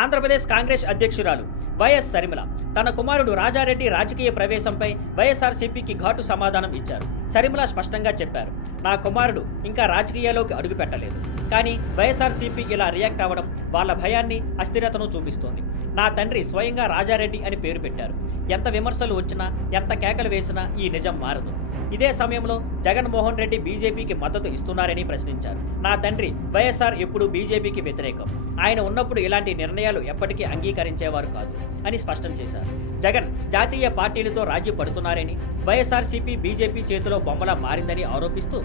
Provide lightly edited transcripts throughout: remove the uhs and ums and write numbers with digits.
ఆంధ్రప్రదేశ్ కాంగ్రెస్ అధ్యక్షురాలు వైఎస్ షర్మిల తన కుమారుడు రాజారెడ్డి రాజకీయ ప్రవేశంపై వైఎస్ఆర్సీపీకి ఘాటు సమాధానం ఇచ్చారు. షర్మిల స్పష్టంగా చెప్పారు, నా కుమారుడు ఇంకా రాజకీయాల్లోకి అడుగు పెట్టలేదు. కానీ వైఎస్ఆర్సీపీ ఇలా రియాక్ట్ అవ్వడం వాళ్ళ భయాన్ని, అస్థిరతను చూపిస్తోంది. నా తండ్రి స్వయంగా రాజారెడ్డి అని పేరు పెట్టారు. ఎంత విమర్శలు వచ్చినా, ఎంత కేకలు వేసినా ఈ నిజం మారదు. ఇదే సమయంలో జగన్మోహన్ రెడ్డి బీజేపీకి మద్దతు ఇస్తున్నారని ప్రశ్నించారు. నా తండ్రి వైఎస్ఆర్ ఎప్పుడూ బీజేపీకి వ్యతిరేకం. ఆయన ఉన్నప్పుడు ఇలాంటి నిర్ణయాలు ఎప్పటికీ అంగీకరించేవారు కాదు అని స్పష్టం చేశారు. జగన్ జాతీయ పార్టీలతో రాజీ పడుతున్నారని, వైఎస్ఆర్సీపీ బీజేపీ చేతిలో బొమ్మలా మారిందని ఆరోపిస్తూ,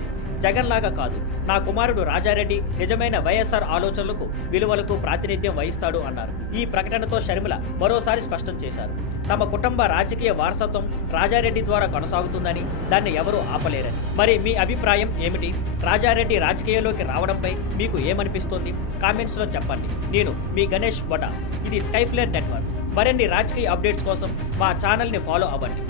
జగన్ లాగా కాదు, నా కుమారుడు రాజారెడ్డి నిజమైన వైఎస్ఆర్ ఆలోచనలకు, విలువలకు ప్రాతినిధ్యం వహిస్తాడు అన్నారు. ఈ ప్రకటనతో షర్మిల మరోసారి స్పష్టం చేశారు, తమ కుటుంబ రాజకీయ వారసత్వం రాజారెడ్డి ద్వారా కొనసాగుతుందని, దాన్ని ఎవరూ ఆపలేరని. మరి మీ అభిప్రాయం ఏమిటి? రాజారెడ్డి రాజకీయాల్లోకి రావడంపై మీకు ఏమనిపిస్తోంది? కామెంట్స్లో చెప్పండి. నేను మీ గణేష్ వడ. ఇది స్కైఫ్లేర్ నెట్వర్క్స్. మరిన్ని రాజకీయ అప్డేట్స్ కోసం మా ఛానల్ని ఫాలో అవ్వండి.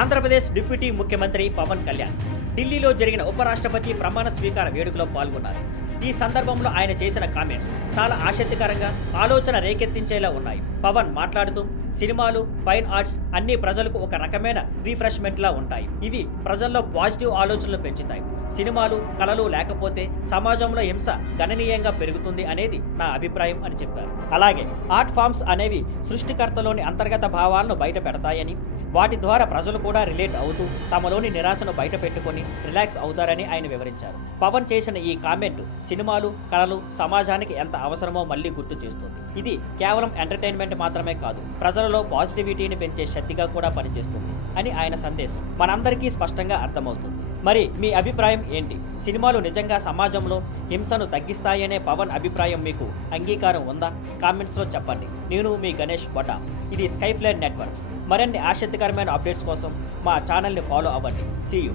ఆంధ్రప్రదేశ్ డిప్యూటీ ముఖ్యమంత్రి పవన్ కళ్యాణ్ ఢిల్లీలో జరిగిన ఉపరాష్ట్రపతి ప్రమాణ స్వీకార వేడుకలో పాల్గొన్నారు. ఈ సందర్భంలో ఆయన చేసిన కామెంట్స్ చాలా ఆసక్తికరంగా, ఆలోచన రేకెత్తించేలా ఉన్నాయి. పవన్ మాట్లాడుతూ, సినిమాలు, ఫైన్ ఆర్ట్స్ అన్ని ప్రజలకు ఒక రకమైన రీఫ్రెష్మెంట్లా ఉంటాయి. ఇవి ప్రజల్లో పాజిటివ్ ఆలోచనలు పెంచుతాయి. సినిమాలు, కళలు లేకపోతే సమాజంలో హింస గణనీయంగా పెరుగుతుంది అనేది నా అభిప్రాయం అని చెప్పారు. అలాగే ఆర్ట్ ఫామ్స్ అనేవి సృష్టికర్తలోని అంతర్గత భావాలను బయట పెడతాయని, వాటి ద్వారా ప్రజలు కూడా రిలేట్ అవుతూ తమలోని నిరాశను బయట పెట్టుకొని రిలాక్స్ అవుతారని ఆయన వివరించారు. పవన్ చేసిన ఈ కామెంట్ సినిమాలు, కళలు సమాజానికి ఎంత అవసరమో మళ్ళీ గుర్తు చేస్తుంది. ఇది కేవలం ఎంటర్టైన్మెంట్ మాత్రమే కాదు, ప్రజలలో పాజిటివిటీని పెంచే శక్తిగా కూడా పనిచేస్తుంది అని ఆయన సందేశం మనందరికీ స్పష్టంగా అర్థమవుతుంది. మరి మీ అభిప్రాయం ఏంటి? సినిమాలు నిజంగా సమాజంలో హింసను తగ్గిస్తాయనే పవన్ అభిప్రాయం మీకు అంగీకారం ఉందా? కామెంట్స్లో చెప్పండి. నేను మీ గణేష్ వడ్డ. ఇది స్కైఫ్లేర్ నెట్వర్క్స్. మరిన్ని ఆసక్తికరమైన అప్డేట్స్ కోసం మా ఛానల్ని ఫాలో అవ్వండి. See you.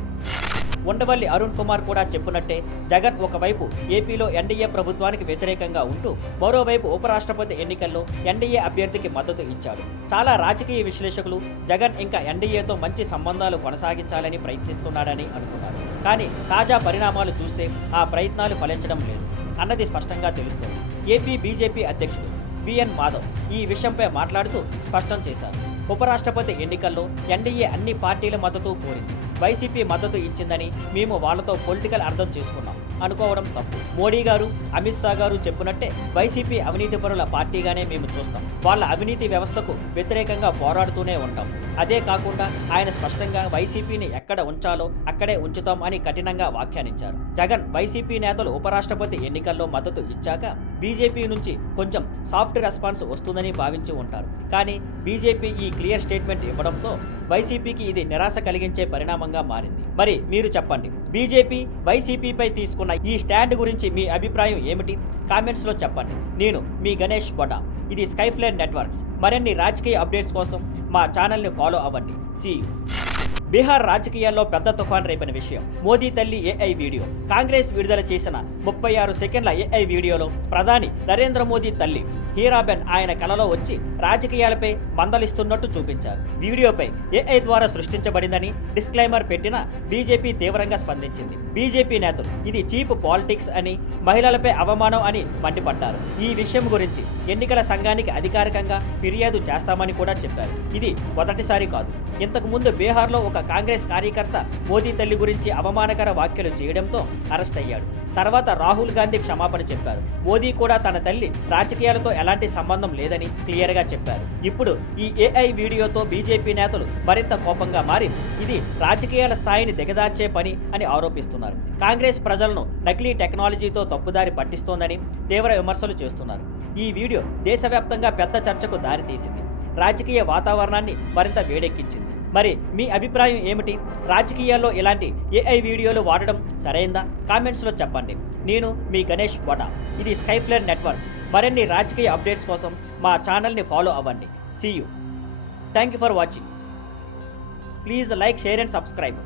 ఉండవల్లి అరుణ్ కుమార్ కూడా చెప్పినట్టే, జగన్ ఒకవైపు ఏపీలో ఎన్డీఏ ప్రభుత్వానికి వ్యతిరేకంగా ఉంటూ, మరోవైపు ఉపరాష్ట్రపతి ఎన్నికల్లో ఎన్డీఏ అభ్యర్థికి మద్దతు ఇచ్చాడు. చాలా రాజకీయ విశ్లేషకులు జగన్ ఇంకా ఎన్డీఏతో మంచి సంబంధాలు కొనసాగించాలని ప్రయత్నిస్తున్నాడని అనుకున్నారు. కానీ తాజా పరిణామాలు చూస్తే ఆ ప్రయత్నాలు ఫలించడం లేదు అన్నది స్పష్టంగా తెలుస్తోంది. ఏపీ బీజేపీ అధ్యక్షుడు విఎన్ మాధవ్ ఈ విషయంపై మాట్లాడుతూ స్పష్టం చేశారు, ఉపరాష్ట్రపతి ఎన్నికల్లో ఎన్డీఏ అన్ని పార్టీల మద్దతు కోరింది. వైసీపీ మద్దతు ఇచ్చిందని మేము వాళ్లతో పొలిటికల్ అర్థం చేసుకున్నాం అనుకోవడం తప్పు. మోడీ గారు, అమిత్ షా గారు చెప్పినట్టే వైసీపీ అవినీతిపరుల పార్టీగానే మేము చూస్తాం. వాళ్ళ అవినీతి వ్యవస్థకు వ్యతిరేకంగా పోరాడుతూనే ఉంటాం. అదే కాకుండా ఆయన స్పష్టంగా వైసీపీని ఎక్కడ ఉంచాలో అక్కడే ఉంచుతాం అని కఠినంగా వ్యాఖ్యానించారు. జగన్ వైసీపీ నేతలు ఉపరాష్ట్రపతి ఎన్నికల్లో మద్దతు ఇచ్చాక బీజేపీ నుంచి కొంచెం సాఫ్ట్ రెస్పాన్స్ వస్తుందని భావించి ఉంటారు. కానీ బీజేపీ ఈ క్లియర్ స్టేట్మెంట్ ఇవ్వడంతో వైసీపీకి ఇది నిరాశ కలిగించే పరిణామంగా మారింది. మరి మీరు చెప్పండి, బీజేపీ వైసీపీపై తీసుకున్న ఈ స్టాండ్ గురించి మీ అభిప్రాయం ఏమిటి? కామెంట్స్లో చెప్పండి. నేను మీ గణేష్ వడ. ఇది స్కైఫ్లేర్ నెట్వర్క్స్. మరిన్ని రాజకీయ అప్డేట్స్ కోసం మా ఛానల్ని ఫాలో అవ్వండి. See you. బీహార్ రాజకీయాల్లో పెద్ద తుఫాన్ రేపిన విషయం మోదీ తల్లి ఏఐ వీడియో. కాంగ్రెస్ విడుదల చేసిన 36 సెకండ్ల ఏఐ వీడియోలో ప్రధాని నరేంద్ర మోదీ తల్లి హీరాబెన్ ఆయన కలలో వచ్చి రాజకీయాలపై మందలిస్తున్నట్టు చూపించారు. వీడియోపై ఏఐ ద్వారా సృష్టించబడిందని డిస్క్లైమర్ పెట్టిన బీజేపీ తీవ్రంగా స్పందించింది. బీజేపీ నేతలు ఇది చీప్ పాలిటిక్స్ అని, మహిళలపై అవమానం అని మండిపడ్డారు. ఈ విషయం గురించి ఎన్నికల సంఘానికి అధికారికంగా ఫిర్యాదు చేస్తామని కూడా చెప్పారు. ఇది మొదటిసారి కాదు. ఇంతకు ముందు బీహార్లో ఒక కాంగ్రెస్ కార్యకర్త మోదీ తల్లి గురించి అవమానకర వ్యాఖ్యలు చేయడంతో అరెస్ట్ అయ్యాడు. తర్వాత రాహుల్ గాంధీ క్షమాపణ చెప్పారు. మోదీ కూడా తన తల్లి రాజకీయాలతో ఎలాంటి సంబంధం లేదని క్లియర్గా చెప్పారు. ఇప్పుడు ఈ ఏఐ వీడియోతో బీజేపీ నేతలు మరింత కోపంగా మారి ఇది రాజకీయాల స్థాయిని దిగదార్చే పని అని ఆరోపిస్తున్నారు. కాంగ్రెస్ ప్రజలను నకిలీ టెక్నాలజీతో తప్పుదారి పట్టిస్తోందని తీవ్ర విమర్శలు చేస్తున్నారు. ఈ వీడియో దేశవ్యాప్తంగా పెద్ద చర్చకు దారితీసింది. రాజకీయ వాతావరణాన్ని మరింత వేడెక్కించింది. మరి మీ అభిప్రాయం ఏమిటి? రాజకీయాల్లో ఇలాంటి ఏఐ వీడియోలు వాడడం సరైందా? కామెంట్స్లో చెప్పండి. నేను మీ గణేష్ వడ. ఇది స్కైఫ్లేర్ నెట్వర్క్స్. మరిన్ని రాజకీయ అప్డేట్స్ కోసం మా ఛానల్ని ఫాలో అవ్వండి. See you. Thank you for watching. Please like, share and subscribe.